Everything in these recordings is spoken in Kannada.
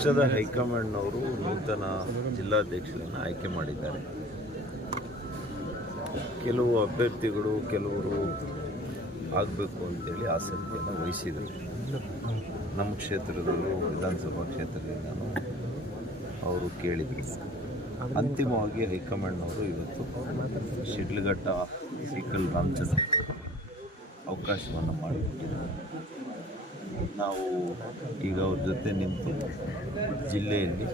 ಪಕ್ಷದ ಹೈಕಮಾಂಡ್ನವರು ನೂತನ ಜಿಲ್ಲಾಧ್ಯಕ್ಷರನ್ನು ಆಯ್ಕೆ ಮಾಡಿದ್ದಾರೆ. ಕೆಲವು ಅಭ್ಯರ್ಥಿಗಳು ಕೆಲವರು ಆಗಬೇಕು ಅಂತೇಳಿ ಆಸಕ್ತಿಯನ್ನು ವಹಿಸಿದರು. ನಮ್ಮ ಕ್ಷೇತ್ರದಲ್ಲೂ ವಿಧಾನಸಭಾ ಕ್ಷೇತ್ರದಿಂದಲೂ ಅವರು ಕೇಳಿದರು. ಅಂತಿಮವಾಗಿ ಹೈಕಮಾಂಡ್ನವರು ಇವತ್ತು ಶಿಡ್ಲಘಟ್ಟ ಸಿಕಲ್ ರಾಮಚಂದ್ರ ಅವಕಾಶವನ್ನು ಮಾಡಿಕೊಟ್ಟಿದ್ದಾರೆ. ನಾವು ಈಗ ಅವ್ರ ಜೊತೆ ನಿಂತು ಜಿಲ್ಲೆಯಲ್ಲಿ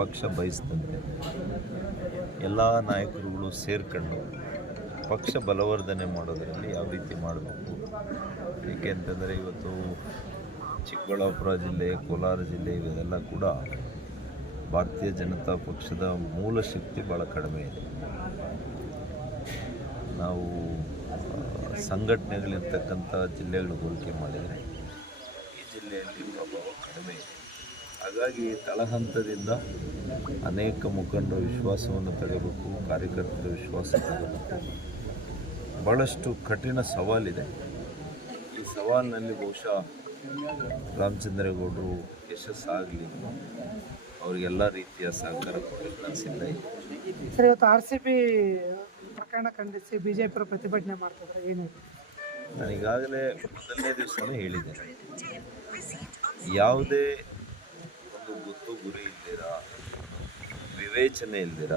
ಪಕ್ಷ ಬಯಸಿದಂತೆ ಎಲ್ಲ ನಾಯಕರುಗಳು ಸೇರ್ಕೊಂಡು ಪಕ್ಷ ಬಲವರ್ಧನೆ ಮಾಡೋದರಲ್ಲಿ ಯಾವ ರೀತಿ ಮಾಡಬೇಕು. ಏಕೆಂತಂದರೆ ಇವತ್ತು ಚಿಕ್ಕಬಳ್ಳಾಪುರ ಜಿಲ್ಲೆ, ಕೋಲಾರ ಜಿಲ್ಲೆ ಇವೆಲ್ಲ ಕೂಡ ಭಾರತೀಯ ಜನತಾ ಪಕ್ಷದ ಮೂಲ ಶಕ್ತಿ ಭಾಳ ಕಡಿಮೆ ಇದೆ. ನಾವು ಸಂಘಟನೆಗಳಿರ್ತಕ್ಕಂಥ ಜಿಲ್ಲೆಗಳು ಹೋಲಿಕೆ ಮಾಡಿದರೆ ಈ ಜಿಲ್ಲೆಯಲ್ಲಿ ಪ್ರಭಾವ ಕಡಿಮೆ ಇದೆ. ಹಾಗಾಗಿ ತಳಹಂತದಿಂದ ಅನೇಕ ಮುಖಂಡರ ವಿಶ್ವಾಸವನ್ನು ತಗೋಬೇಕು, ಕಾರ್ಯಕರ್ತರ ವಿಶ್ವಾಸ ತಗೋಬೇಕು. ಭಾಳಷ್ಟು ಕಠಿಣ ಸವಾಲಿದೆ. ಈ ಸವಾಲಿನಲ್ಲಿ ಬಹುಶಃ ರಾಮಚಂದ್ರೇಗೌಡರು ಯಶಸ್ಸಾಗಲಿ, ಅವರಿಗೆಲ್ಲ ರೀತಿಯ ಸಹಕಾರ ಕೊಡಲಿಕ್ಕೆ ನಾನು ಸಿದ್ಧ ಇದೆ. ಸರ್, ಇವತ್ತು RCB ಪ್ರಕರಣ ಖಂಡಿಸಿ ಬಿಜೆಪಿ ಪ್ರತಿಭಟನೆ ಮಾಡ್ತಿದ್ರೆ ಏನು? ನಾನು ಈಗಾಗಲೇ ಮೊದಲನೇ ದಿವಸನೇ ಹೇಳಿದ್ದೇನೆ, ಯಾವುದೇ ಒಂದು ಗೊತ್ತು ಗುರಿ ಇಲ್ದಿರ, ವಿವೇಚನೆ ಇಲ್ದಿರ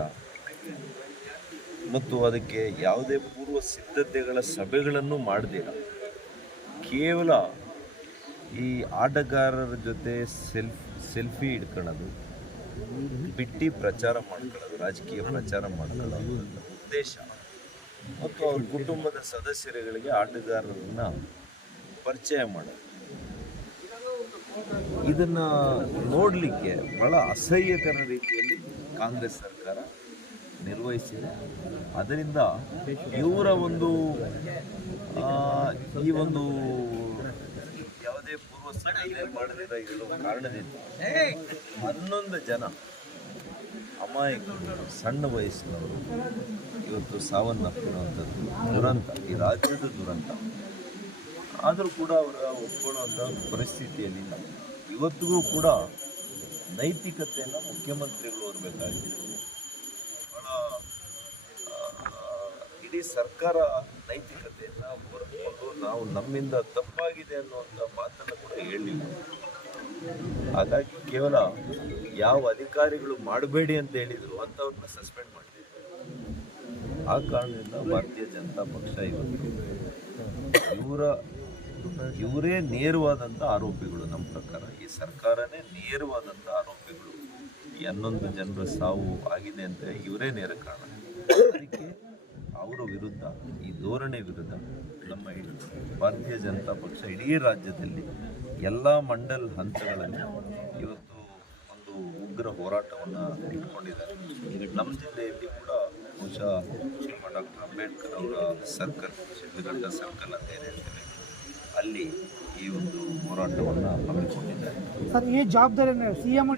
ಮತ್ತು ಅದಕ್ಕೆ ಯಾವುದೇ ಪೂರ್ವ ಸಿದ್ಧತೆಗಳ ಸಭೆಗಳನ್ನು ಮಾಡದಿರ ಕೇವಲ ಈ ಆಟಗಾರರ ಜೊತೆ ಸೆಲ್ಫಿ ಇಟ್ಕೊಳ್ಳೋದು, ಬಿಟ್ಟು ಪ್ರಚಾರ ಮಾಡ್ಕೊಳ್ಳೋದು, ರಾಜಕೀಯ ಪ್ರಚಾರ ಮಾಡ್ಕೊಳ್ಳೋದು ಉದ್ದೇಶ ಮತ್ತು ಅವ್ರ ಕುಟುಂಬದ ಸದಸ್ಯರುಗಳಿಗೆ ಆಟಗಾರರನ್ನ ಪರಿಚಯ ಮಾಡೋದು, ಇದನ್ನು ನೋಡಲಿಕ್ಕೆ ಬಹಳ ಅಸಹ್ಯಕರ ರೀತಿಯಲ್ಲಿ ಕಾಂಗ್ರೆಸ್ ಸರ್ಕಾರ ನಿರ್ವಹಿಸಿದೆ. ಅದರಿಂದ ಇವರ ಒಂದು ಈ ಒಂದು ಯಾವುದೇ ಪೂರ್ವ ಸಿದ್ಧತೆ ಮಾಡದಿರ ಇರೋ ಕಾರಣದಿಂದ 11 ಜನ ಅಮಾಯಕರು, ಸಣ್ಣ ವಯಸ್ಸಿನವರು ಇವತ್ತು ಸಾವನ್ನಪ್ಪಿರುವಂಥದ್ದು ದುರಂತ, ಈ ರಾಜ್ಯದ ದುರಂತ. ಆದರೂ ಕೂಡ ಅವರ ಒಪ್ಕೊಳ್ಳುವಂಥ ಪರಿಸ್ಥಿತಿಯಲ್ಲಿ ಇವತ್ತಿಗೂ ಕೂಡ ನೈತಿಕತೆಯನ್ನು ಮುಖ್ಯಮಂತ್ರಿಗಳು ಓದಬೇಕಾಗಿದೆ. ಭಾಳ ಇಡೀ ಸರ್ಕಾರ ನೈತಿಕತೆಯನ್ನು ಹೊರಕೊಂಡು ನಾವು ನಮ್ಮಿಂದ ತಪ್ಪಾಗಿದೆ ಅನ್ನುವಂಥ ಮಾತನ್ನು ಕೂಡ ಹೇಳಿಲ್ಲ. ಹಾಗಾಗಿ ಕೇವಲ ಯಾವ ಅಧಿಕಾರಿಗಳು ಮಾಡಬೇಡಿ ಅಂತ ಹೇಳಿದರು ಅಂಥವ್ರನ್ನ ಸಸ್ಪೆಂಡ್ ಮಾಡಿದ್ರು. ಆ ಕಾರಣದಿಂದ ಭಾರತೀಯ ಜನತಾ ಪಕ್ಷ ಇವತ್ತು ಇವರೇ ನೇರವಾದಂಥ ಆರೋಪಿಗಳು. ನಮ್ಮ ಪ್ರಕಾರ ಈ ಸರ್ಕಾರನೇ ನೇರವಾದಂಥ ಆರೋಪಿಗಳು. ಈ 11 ಜನರ ಸಾವು ಆಗಿದೆ ಅಂತ ಇವರೇ ನೇರ ಕಾರಣ. ಅದಕ್ಕೆ ಅವರ ವಿರುದ್ಧ, ಈ ಧೋರಣೆ ವಿರುದ್ಧ ನಮ್ಮ ಭಾರತೀಯ ಜನತಾ ಪಕ್ಷ ಇಡೀ ರಾಜ್ಯದಲ್ಲಿ ಎಲ್ಲ ಮಂಡಲ್ ಹಂತಗಳಲ್ಲಿ ಇವತ್ತು ಒಂದು ಉಗ್ರ ಹೋರಾಟವನ್ನು ಇಟ್ಕೊಂಡಿದ್ದಾರೆ. ನಮ್ಮ ಜಿಲ್ಲೆಯಲ್ಲಿ ಕೂಡ ಬಹುಶಃ ಡಾಕ್ಟರ್ ಅಂಬೇಡ್ಕರ್ ಅವರ ಸರ್ಕಲ್, ಶಿಡ್ಲಘಟ್ಟ ಸರ್ಕಲ್ ಅಂತ ಏನು ಹೇಳ್ತಾರೆ, ಅಲ್ಲಿ ಈ ಒಂದು ಹೋರಾಟವನ್ನು ಹಮ್ಮಿಕೊಂಡಿದ್ದಾರೆ. ಸರ್, ಈ ಜವಾಬ್ದಾರಿ CM